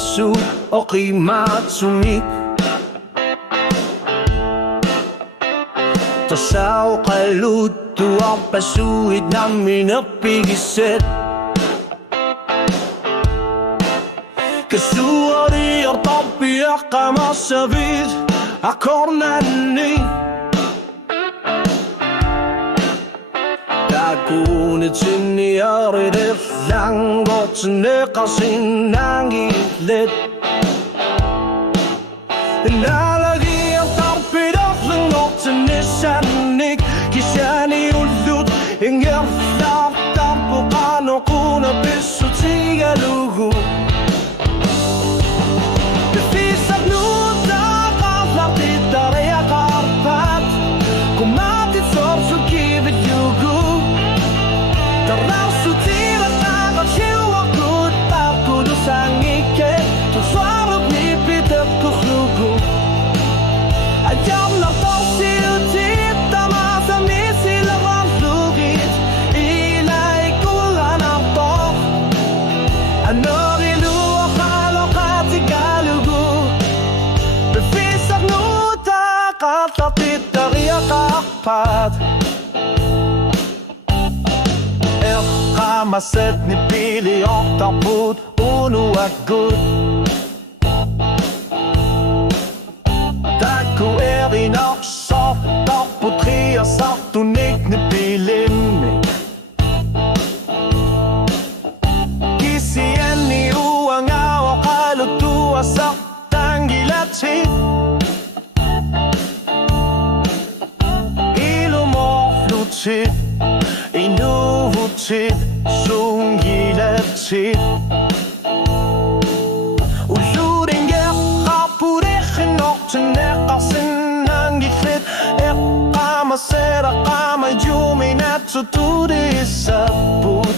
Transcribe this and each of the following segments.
su oqimat sumit Tasaw kalud tuwang pasuit namin napigisit Kasuari ar tabiak kamasabit Akornani Dagunit siniyarilit Langgot sinikasin ng ilit Nalagi ang tarpidak Langot sinisanik Kisani ulut Ingir Taptapo kano kuna Pisot sigalugu Befisag nuta Kaflatit Daria karpat Kumatit sorso kibit yugu Taraw sutir at nakakasiwakot Ako do sang iket Tuswarog nipit at kukhlugo Ayaw na tong siutit Tama sa misilang ang lugit Ilay kulan ang tok Ano riluwa kalokat igalugo Befisag nuta Katlapit Daria kakpat Maset ni pili och tar bort Uno at good Dako din också Tar på tre sagt och nick ni pilin Kisi en ni uanga och kalutua sagt Tangilat hit Ilomorflutit Inuvutit Sungilatit Ulurin gerra på rechen och tenekasin angiflit Ekama sera kama juminat så tog det sabut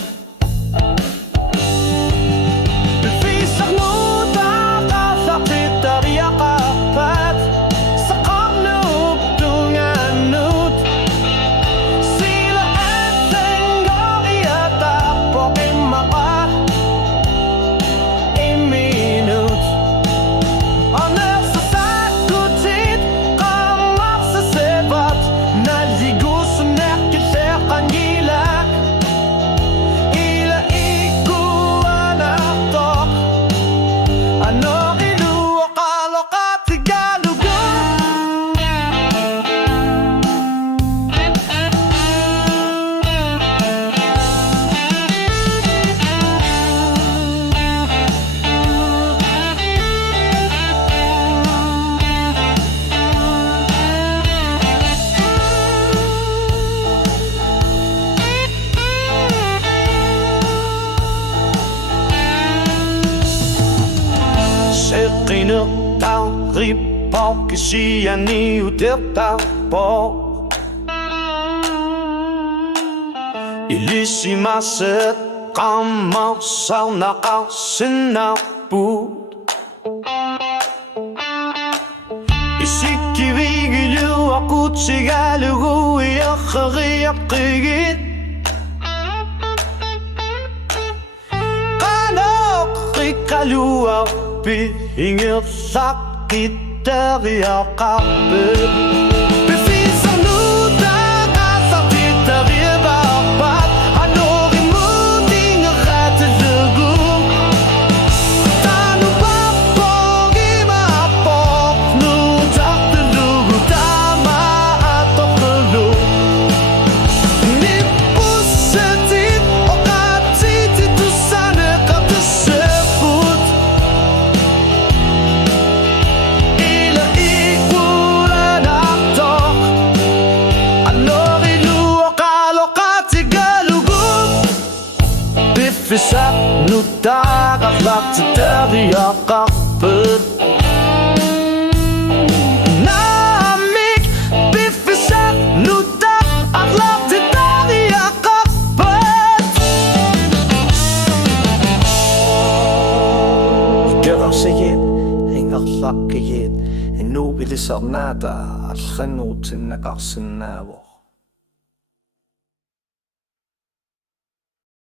Bevisar nuta kasatit Daria kapat Sa kamnup dungan ut Sila eteng garia tapok imaka Iminut Aner sa sakutit Kamar sa sebat Naligo sa nekitekan gilak Ila ikuan atok Ano iluwa kalokat Tigalugan Sætringet der ribber Kan sige at ni der bor Ilissima sæt rammer Savner af sinabud Isikki vigilю Akutigalugu Iakhariyakigit Kanokrikalua Bihinger sakit dari akapit Befisar nuta kasatit dari bapat Ano rimuting akatalugu Tanu papog imapok Nutak talugu Tama atok talugu Nipusatit o katitit Tusane kataseput Befisat nuta Kaflatit Daria kakpet Namik Befisat nuta Kaflatit Daria kakpet Gerasayit Ingarlakayit Inubilisar nada Alkhanut Nakarsinawok